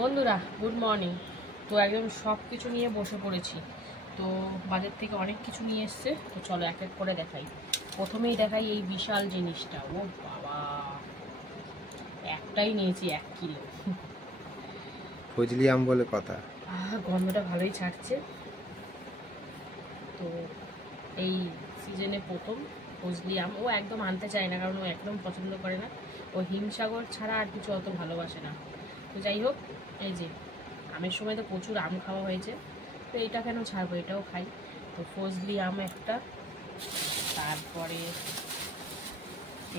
বন্ধুরা good morning. তো একদম সব কিছু নিয়ে বসে পড়েছি। তো বাজার থেকে অনেক কিছু নিয়ে এসছে, তো চলো এক এক করে দেখাই। প্রথমেই দেখাই এই বিশাল জিনিসটা। ও বাবা, একটাই নিয়েছি 1 কিলো। ফজলি আম বলে কথা। গন্ধটা ভালোই ছাড়ছে। তো এই সিজনে প্রথম ফজলি আম। ও একদম আনতে চায় না, কারণ ও একদম পছন্দ করে না। ও হিমসাগর ছাড়া আর কিছু অত ভালোবাসে না। তো যাই হোক, এই যে আমের সময় তো প্রচুর আম খাওয়া হয়েছে, তো এইটা কেন ছাড়বো, এটাও খাই। তো ফজলি আম একটা, তারপরে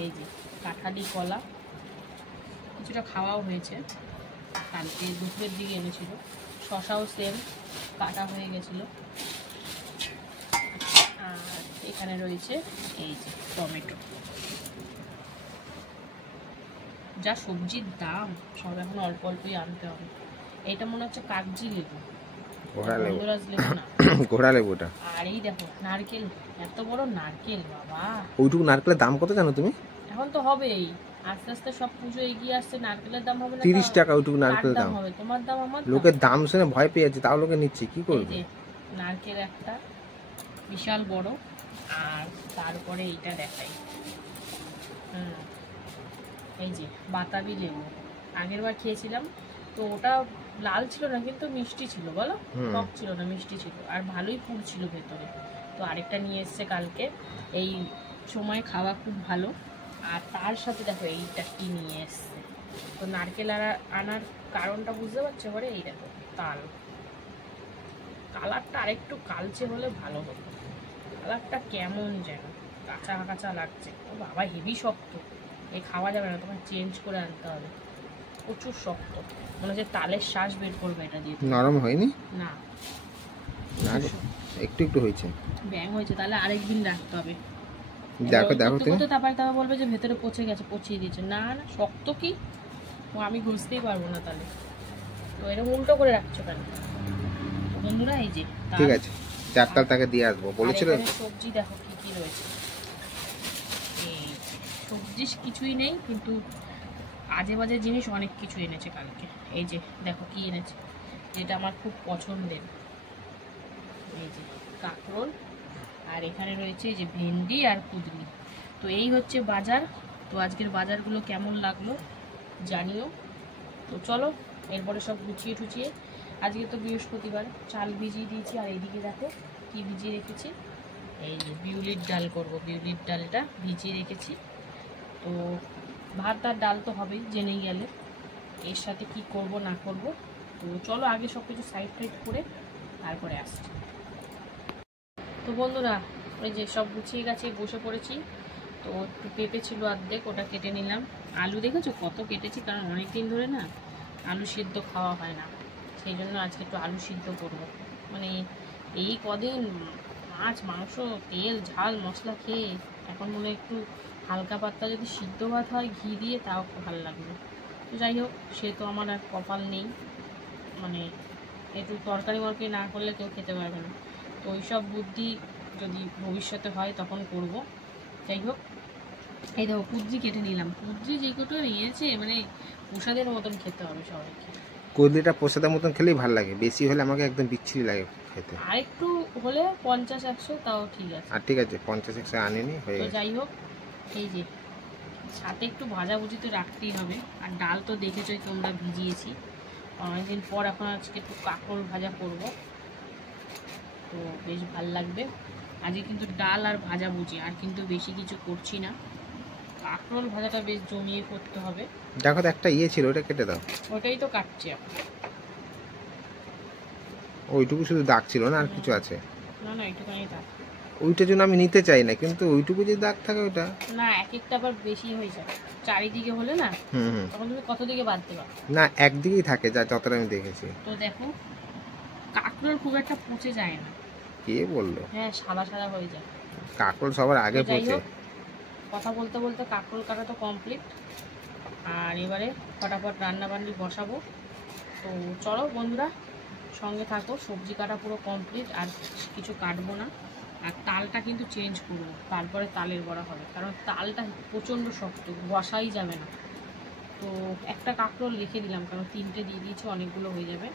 এই যে কাঁঠালি কলা, কিছুটা খাওয়াও হয়েছে, কালকে দুপুরের দিকে এনেছিল। শশাও সেম কাটা হয়ে গেছিলো। আর এখানে রয়েছে এই যে টমেটো। যা সবজির দাম, সব এখন অল্প অল্পই আনতে হবে। এটা মনে হচ্ছে কাগজি লেবু, ঘোড়া লেবুটা। আর এই দেখো নারকেল, এত বড় নারকেল বাবা। ওইটুকু নারকেলের দাম কত জানো তুমি? এখন তো হবেই, আস্তে আস্তে সব পুজো এগিয়ে আসছে, নারকেলের দাম হবে না? 30 টাকা ওইটুকু নারকেলের দাম হবে। তোমার দাম আমার দাম। লোকের দাম শুনে ভয় পেয়ে যাচ্ছে, তাও লোকে নিচ্ছে, কি করবে? নারকেল একটা বিশাল বড়। আর তারপরে এইটা দেখাই, এই যে বাতাবি লেবু। আগের বার খেয়েছিলাম, তো ওটা লাল ছিল না, কিন্তু মিষ্টি ছিল, বলো টক ছিল না, মিষ্টি ছিল, আর ভালোই ফুল ছিল ভেতরে। তো আরেকটা নিয়ে এসছে কালকে, এই সময় খাওয়া খুব ভালো। আর তার সাথে দেখো এইটা কি নিয়ে এসছে। তো নারকেল আনার কারণটা বুঝতে পারছো? এবারে এই দেখো তাল, কালারটা আরেকটু কালচে হলে ভালো হতো। কালারটা কেমন যেন কাঁচা কাঁচা লাগছে। ও বাবা, হেভি শক্ত, এই খাওয়া যাবে না, তোমার চেঞ্জ করে আনতে হবে। প্রচুর শক্ত, মনে হচ্ছে তালের শ্বাস বের করবে এটা দিয়ে। নরম হয়নি না, একটু একটু হয়েছে, ব্যাং হয়েছে। তাহলে আরেকদিন রাখতে হবে। দেখো দেখো তারপরে বলবে যে ভেতরে পচে গেছে, পচিয়ে দিয়েছে। না না, শক্ত কি, ও আমি ঘষতেই পারবো না তাহলে। তো এরকম উল্টো করে রাখছো কেন? বন্ধুরা এই যে ঠিক আছে, 4 তাল তাকে দিয়ে আসবো বলেছিল। সবজি দেখো কি কি রয়েছে। এই সবজি কিছুই নেই, কিন্তু আজে বাজে জিনিস অনেক কিছু এনেছে কালকে। এই যে দেখো কি এনেছে, যেটা আমার খুব পছন্দের, এই যে কাঁকরোল। আর এখানে রয়েছে এই যে ভেন্ডি আর কুদরি। তো এই হচ্ছে বাজার। তো আজকের বাজারগুলো কেমন লাগলো জানিও। তো চলো এরপরে সব গুছিয়ে টুচিয়ে, আজকে তো বৃহস্পতিবার, চাল ভিজিয়ে দিয়েছি। আর এইদিকে দেখো কি ভিজিয়ে রেখেছি, এই যে বিউলির ডাল করব। বিউলির ডালটা ভিজিয়ে রেখেছি। তো ভাত আর ডাল তো হবেই, জেনেই গেলে। এর সাথে কি করব না করব, তো চলো আগে সব কিছু সাইড টাইড করে তারপরে আসছি। তো বন্ধুরা ওই যে সব গুছিয়ে গেছে, বসে পড়েছি। তো একটু পেঁপে ছিল অর্ধেক, ওটা কেটে নিলাম। আলু দেখেছো কত কেটেছি, কারণ অনেক দিন ধরে না আলু সিদ্ধ খাওয়া হয় না, সেই জন্য আজকে একটু আলু সিদ্ধ করব। মানে এই কদিন মাছ মাংস তেল ঝাল মশলা খেয়ে এখন মনে হয় একটু হালকা পাতলা যদি সিদ্ধ ভাত হয় ঘি দিয়ে, তাও খুব ভালো লাগবে। তো যাই হোক, সে তো আমার আর কপাল নেই, মানে একটু তরকারি মরকারি না করলে কেউ খেতে পারবে না। তো ওইসব বুদ্ধি যদি ভবিষ্যতে হয় তখন করব। যাই হোক, এই দেখো কুদ্রি কেটে নিলাম। কুদ্রি যে কটো নিয়েছে, মানে প্রসাদের মতন খেতে হবে সবাইকে। কুদরিটা প্রসাদের মতন খেলেই ভালো লাগে, বেশি হলে আমাকে একদম বিচ্ছিরি লাগে খেতে। আর একটু হলে 50-100 তাও ঠিক আছে। আর ঠিক আছে, 50-100 আনেনি হয়ে তো গেছে। যাই হোক, এই যে সাথে একটু ভাজাভুজি তো রাখতেই হবে। আর ডাল তো দেখেছোই তোমরা, ভিজিয়েছি অনেকদিন পর। এখন আজকে একটু কাঁকরোল ভাজা করব, তো বেশ ভাল লাগবে। আজকে কিন্তু ডাল আর ভাজাভুজি, আর কিন্তু বেশি কিছু করছি না। কাঁকরোল ভাজাটা বেশ জমিয়ে করতে হবে। দেখো একটা ছিল, ওটা কেটে দাও। ওটাই তো কাটছি এখন। ওইটুকু শুধু দাগ ছিল না, আর কিছু আছে? না না, এইটুকুনি দাগ। ওইটার জন্য আমি নিতে চাই না, কিন্তু ওইটুকু যে দাগ থাকে ওইটা না, এক একটা আবার বেশি হয়ে যায় চারিদিকে হলে না, তখন তুমি কত দিকে বাঁধতে পারো না, একদিকেই থাকে, যতটা আমি দেখেছি। তো দেখো কাঁকরোল খুব একটা পচে যায় না। কে বললো? হ্যাঁ, সাদা সাদা হয়ে যায় কাঁকরোল সবার আগে পচে। কথা বলতে বলতে কাঁকরোল কাটা তো কমপ্লিট। আর এবারে ফটাফট রান্না বান্নি বসাবো। তো চলো বন্ধুরা সঙ্গে থাকো। সবজি কাটা পুরো কমপ্লিট, আর কিছু কাটবো না। আর তালটা কিন্তু চেঞ্জ করবো, তারপরে তালের বড়া হবে, কারণ তালটা প্রচণ্ড শক্ত, বসাই যাবে না। তো একটা কাঁকরোল রেখে দিলাম, কারণ 3টে দিয়ে দিয়েছি, অনেকগুলো হয়ে যাবে।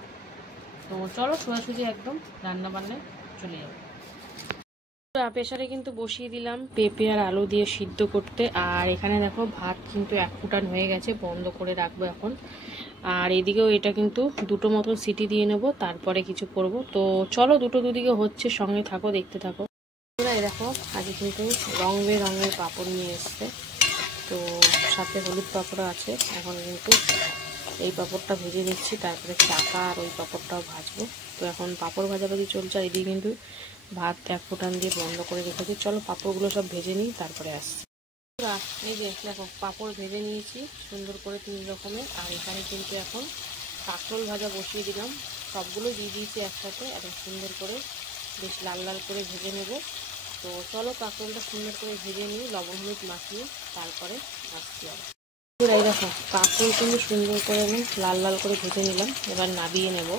তো চলো সোজাসুজি একদম রান্নাবান্নায় চলে যাবো। প্রেসারে কিন্তু বসিয়ে দিলাম পেঁপে আর আলু দিয়ে সিদ্ধ করতে। আর এখানে দেখো ভাত কিন্তু 1 ফুটান হয়ে গেছে, বন্ধ করে রাখবো এখন। আর এদিকেও এটা কিন্তু 2টো মতন সিটি দিয়ে নেব, তারপরে কিছু করব। তো চলো দুটো দুদিকে হচ্ছে, সঙ্গে থাকো, দেখতে থাকো। দেখো আগে কিন্তু রং বেরঙের পাঁপড় নিয়ে এসছে, তো সাথে হলুদ পাঁপড় আছে। এখন কিন্তু এই পাঁপড়টা ভেজে নিচ্ছি, তারপরে চাকা আর ওই পাঁপড়টাও ভাজবো। তো এখন পাঁপড় ভাজাভাজি চলছে, আর এদিকে কিন্তু ভাত 1 ফুটান দিয়ে বন্ধ করে রেখেছি। চলো পাঁপড়গুলো সব ভেজে নিই, তারপরে আসছি। এই যে দেখো পাঁপড় ভেজে নিয়েছি সুন্দর করে 3 রকমের। আর এখানে কিন্তু এখন কাঁকরোল ভাজা বসিয়ে দিলাম, সবগুলো দিয়ে দিয়েছি একসাথে, এখন সুন্দর করে বেশ লাল লাল করে ভেজে নেব। তো চলো কাঁকরোলটা সুন্দর করে ভেজে নিই, লবণ হলুদ মাখিয়ে, তারপরে আসছি। আর এই দেখো কাঁকরোল কিন্তু সুন্দর করে আমি লাল লাল করে ভেজে নিলাম, এবার নাবিয়ে নেব।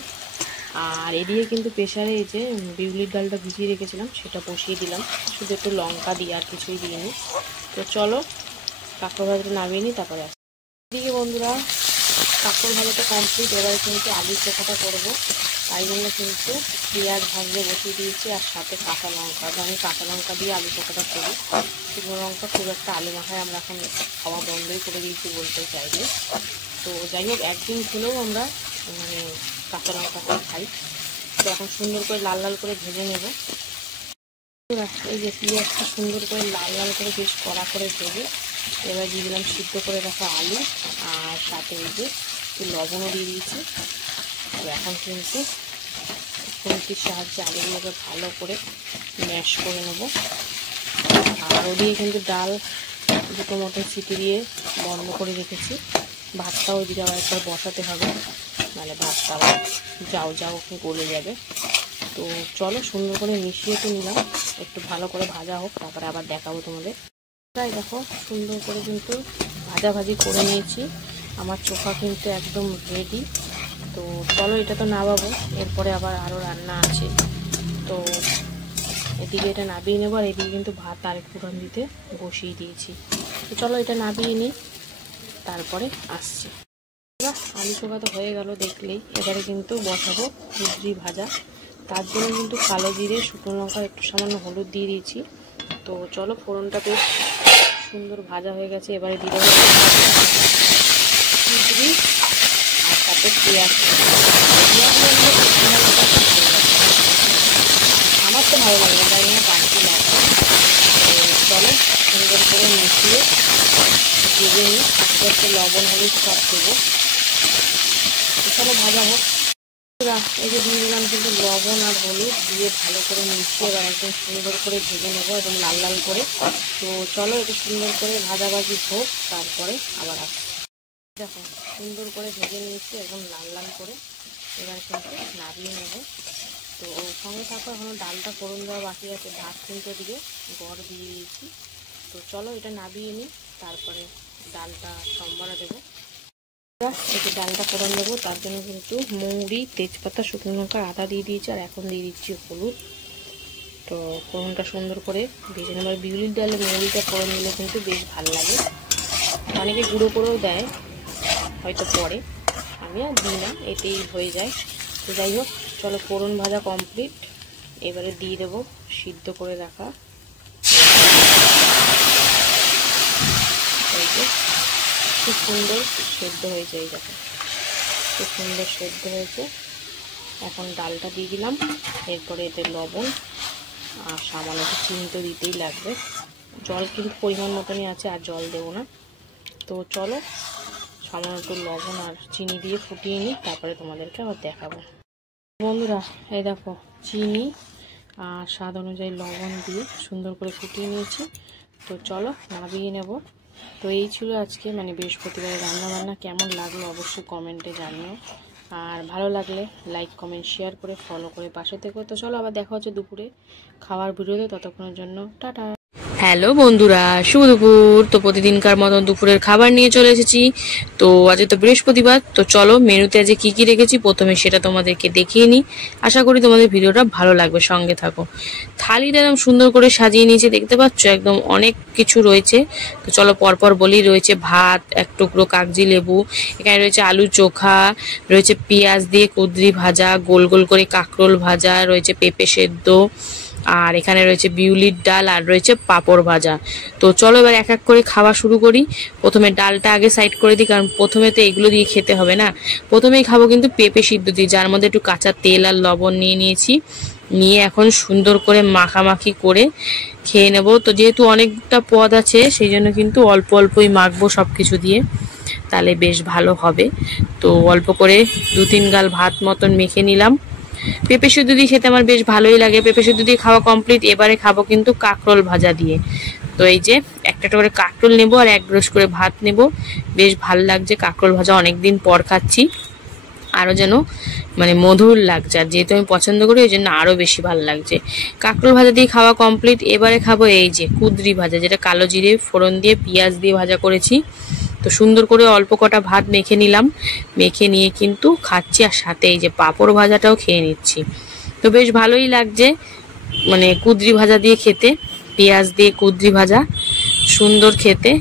আর এদিকে কিন্তু প্রেসারে এই যে বিউলির ডালটা ভিজিয়ে রেখেছিলাম, সেটা বসিয়ে দিলাম, শুধু একটু লঙ্কা দিয়ে, আর কিছুই দিইনি। তো চলো কাঁকরোল ভাজাটা নামিয়ে নিই, তারপরে আসি। এদিকে বন্ধুরা কাঁকরোল ভাজাটা কমপ্লিট, এবারে কিন্তু আলুর চোখাটা করবো, তাই জন্য কিন্তু পেঁয়াজ ভাজতে বসিয়ে দিয়েছি, আর সাথে কাঁচা লঙ্কা। আমি কাঁচা লঙ্কা দিয়ে আলু চোখাটা করি, শুকনো লঙ্কা খুব একটা আলু মাখায় আমরা এখন খাওয়া বন্ধই করে দিয়েছি বলতে চাইলে। তো যাই হোক, একদিন খেলেও আমরা মানে কাঁচা লঙ্কাটা খাই। তো এখন সুন্দর করে লাল লাল করে ভেজে নেব। এই যে পেঁয়াজটা সুন্দর করে লাল লাল করে বেশ কড়া করে ভেজে এবার দিয়ে দিলাম সিদ্ধ করে রাখা আলু, আর সাথে এই যে একটু লবণও দিয়ে দিয়েছি। তো এখন কিন্তু খুন্তির সাহায্যে আলুগুলোকে ভালো করে ম্যাশ করে নেব। আর ওদিকে কিন্তু ডাল 2টো মতো সিটি দিয়ে বন্ধ করে রেখেছি, ভাতটাও ওইদিকে আবার একবার বসাতে হবে, নাহলে ভাতটা আবার যাও যাও গলে যাবে। তো চলো সুন্দর করে মিশিয়ে তো নিলাম, একটু ভালো করে ভাজা হোক, তারপরে আবার দেখাবো তোমাদের। তাই দেখো সুন্দর করে কিন্তু ভাজাভাজি করে নিয়েছি, আমার চোখা কিন্তু একদম রেডি। তো চলো এটা তো নামাবো, এরপরে আবার আরও রান্না আছে। তো এদিকে এটা নাবিয়ে নেবো, আর এদিকে কিন্তু ভাত আরেক ফুটান দিতে বসিয়ে দিয়েছি। তো চলো এটা নাবিয়ে নিই, তারপরে আসছি। আলু চোখা তো হয়ে গেল দেখলেই, এবারে কিন্তু বসাবো কুঁদরি ভাজা। তার জন্য কিন্তু কালো জিরে, শুকনো লঙ্কা, একটু সামান্য হলুদ দিয়ে দিয়েছি। তো চলো ফোড়নটা বেশ সুন্দর ভাজা হয়ে গেছে, এবারে দিয়ে দেবো কুঁদরি আর সাথে পেঁয়াজ। আমার তো ভালো লাগে না, তাই না বাড়তি লাগে। চলো সুন্দর করে মিশিয়ে ভেজে নিই, আস্তে আস্তে লবণ হলুদ সব দেবো। চলো ভাজা হোক। এই যে দিয়ে দিলাম কিন্তু লবণ আর হলুদ দিয়ে ভালো করে মিশিয়ে এবার একদম সুন্দর করে ভেজে নেবো, এবং লাল লাল করে। তো চলো এটা সুন্দর করে ভাজাভাজি হোক, তারপরে আবার আসছি। দেখো সুন্দর করে ভেজে নিয়েছি একদম লাল লাল করে, এবার কিন্তু নামিয়ে নেব। তো সঙ্গে থাকো, এখনো ডালটা ফোড়ন দেওয়া বাকি আছে, ভাত কিন্তু এদিকে গড় দিয়ে দিয়েছি। তো চলো এটা নামিয়ে নিই, তারপরে ডালটা সম্বরা দেবো। এই যে ডালটা ফোড়ন দেবো, তার জন্য কিন্তু মৌরি, তেজপাতা, শুকনো লঙ্কা, আদা দিয়ে দিয়েছি, আর এখন দিয়ে দিচ্ছি হলুদ। তো ফোড়নটা সুন্দর করে ভেজে নেব। বিউলির ডালে মৌরিটা ফোড়ন দিলে কিন্তু বেশ ভালো লাগে, অনেকে গুঁড়ো করেও দেয় হয়তো পরে, আমি আর দিই না, এতেই হয়ে যায়। তো যাই হোক চলো ফোড়ন ভাজা কমপ্লিট, এবারে দিয়ে দেবো সিদ্ধ করে রাখা এই যে খুব সুন্দর সেদ্ধ হয়েছে, এই দেখো খুব সুন্দর সেদ্ধ হয়েছে। এখন ডালটা দিয়ে দিলাম, এরপরে এতে লবণ আর সামান্য একটু চিনি তো দিতেই লাগবে, জল কিন্তু পরিমাণ মতনই আছে, আর জল দেবো না। তো চলো সামান্য একটু লবণ আর চিনি দিয়ে ফুটিয়ে নিই, তারপরে তোমাদেরকে আবার দেখাবো। বন্ধুরা এই দেখো চিনি আর স্বাদ অনুযায়ী লবণ দিয়ে সুন্দর করে ফুটিয়ে নিয়েছি। তো চলো নামিয়ে নেব। তো এই ছিল আজকে মানে বৃহস্পতিবারের রান্নাবান্না। কেমন লাগলো অবশ্যই কমেন্টে জানিও, আর ভালো লাগলে লাইক কমেন্ট শেয়ার করে ফলো করে পাশে থেকো। তো চলো আবার দেখা হচ্ছে দুপুরে খাওয়ার ভিডিওতে, ততক্ষণের জন্য টাটা। হ্যালো বন্ধুরা, শুভ দুপুর। তো প্রতিদিনকার মতন দুপুরের খাবার নিয়ে চলে এসেছি। তো আজকে তো বৃহস্পতিবার, তো চলো মেনুতে আজকে কি কি রেখেছি প্রথমে সেটা তোমাদেরকে দেখিয়ে নিই। আশা করি তোমাদের ভিডিওটা ভালো লাগবে, সঙ্গে থাকো। থালিটা একদম সুন্দর করে সাজিয়ে নিয়েছি, দেখতে পাচ্ছ একদম অনেক কিছু রয়েছে। তো চলো পরপর বলি। রয়েছে ভাত, এক টুকরো কাগজি লেবু, এখানে রয়েছে আলু চোখা, রয়েছে পেঁয়াজ দিয়ে কুঁদরি ভাজা, গোল গোল করে কাঁকরোল ভাজা, রয়েছে পেঁপে সেদ্ধ, আর এখানে রয়েছে বিউলির ডাল, আর রয়েছে পাঁপড় ভাজা। তো চলো এবার এক এক করে খাওয়া শুরু করি। প্রথমে ডালটা আগে সাইড করে দিই, কারণ প্রথমে তো এগুলো দিয়ে খেতে হবে না। প্রথমেই খাবো কিন্তু পেঁপে সিদ্ধ দিয়ে, যার মধ্যে একটু কাঁচা তেল আর লবণ নিয়ে নিয়েছি। নিয়ে এখন সুন্দর করে মাখামাখি করে খেয়ে নেব। তো যেহেতু অনেকটা পদ আছে, সেই জন্য কিন্তু অল্প অল্পই মাখবো সব কিছু দিয়ে, তাহলে বেশ ভালো হবে। তো অল্প করে 2-3 গাল ভাত মতন মেখে নিলাম। পেঁপে সিদ্ধ দিয়ে খেতে আমার বেশ ভালোই লাগে। পেঁপে সিদ্ধ দিয়ে খাওয়া কমপ্লিট। এবারে খাবো কিন্তু কাঁকরোল ভাজা দিয়ে। তো এই যে একটা করে কাঁকরোল নেবো আর 1 গ্লাস করে ভাত নেব। বেশ ভালো লাগছে, কাঁকরোল ভাজা অনেকদিন পর খাচ্ছি, আরও যেন মানে মধুর লাগছে। আর যেহেতু আমি পছন্দ করি, ওই জন্য আরও বেশি ভালো লাগছে। কাঁকরোল ভাজা দিয়ে খাওয়া কমপ্লিট। এবারে খাবো এই যে কুঁদরি ভাজা, যেটা কালো জিরে ফোড়ন দিয়ে পেঁয়াজ দিয়ে ভাজা করেছি। তো সুন্দর করে অল্প কটা ভাত মেখে নিলাম, মেখে নিয়ে কিন্তু খাচ্ছি, আর সাথে এই যে পাঁপড় ভাজাটাও খেয়ে নিচ্ছি। তো বেশ ভালোই লাগছে মানে কুঁদরি ভাজা দিয়ে খেতে, পেঁয়াজ দিয়ে কুঁদরি ভাজা সুন্দর খেতে।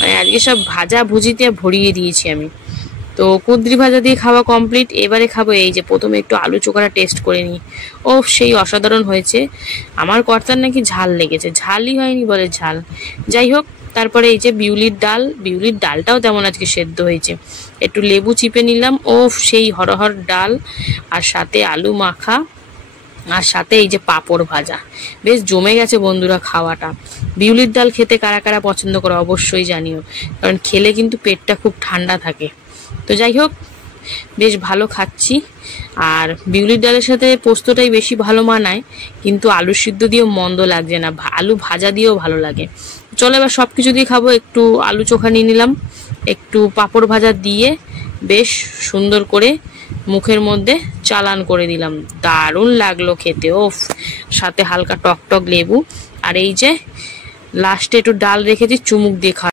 মানে আজকে সব ভাজা ভুজিতে ভরিয়ে দিয়েছি আমি। তো কুঁদরি ভাজা দিয়ে খাওয়া কমপ্লিট। এবারে খাবো এই যে প্রথমে একটু আলু চোখাটা টেস্ট করে নিই। ও সেই অসাধারণ হয়েছে। আমার কর্তার নাকি ঝাল লেগেছে, ঝালই হয়নি বলে ঝাল। যাই হোক, তারপরে এই যে বিউলির ডাল, বিউলির ডালটাও তেমন আজকে সেদ্ধ হয়েছে। একটু লেবু চিপে নিলাম, ও সেই হরহর ডাল, আর সাথে আলু মাখা, আর সাথে এই যে পাঁপড় ভাজা। বেশ জমে গেছে বন্ধুরা খাওয়াটা। বিউলির ডাল খেতে কারা কারা পছন্দ করে অবশ্যই জানিও, কারণ খেলে কিন্তু পেটটা খুব ঠান্ডা থাকে। তো যাই হোক, বেশ ভালো খাচ্ছি। আর বিউলির ডালের সাথে পোস্তটাই বেশি ভালো মানায়, কিন্তু আলু সিদ্ধ দিয়েও মন্দ লাগছে না, আলু ভাজা দিয়েও ভালো লাগে। চলো এবার সব কিছু দিয়ে খাবো। একটু আলু চোখা নিয়ে নিলাম, একটু পাঁপড় ভাজা দিয়ে বেশ সুন্দর করে মুখের মধ্যে চালান করে দিলাম। দারুণ লাগলো খেতে, ওফ। সাথে হালকা টক টক লেবু, আর এই যে লাস্টে একটু ডাল রেখেছি, চুমুক দিয়ে খাওয়া।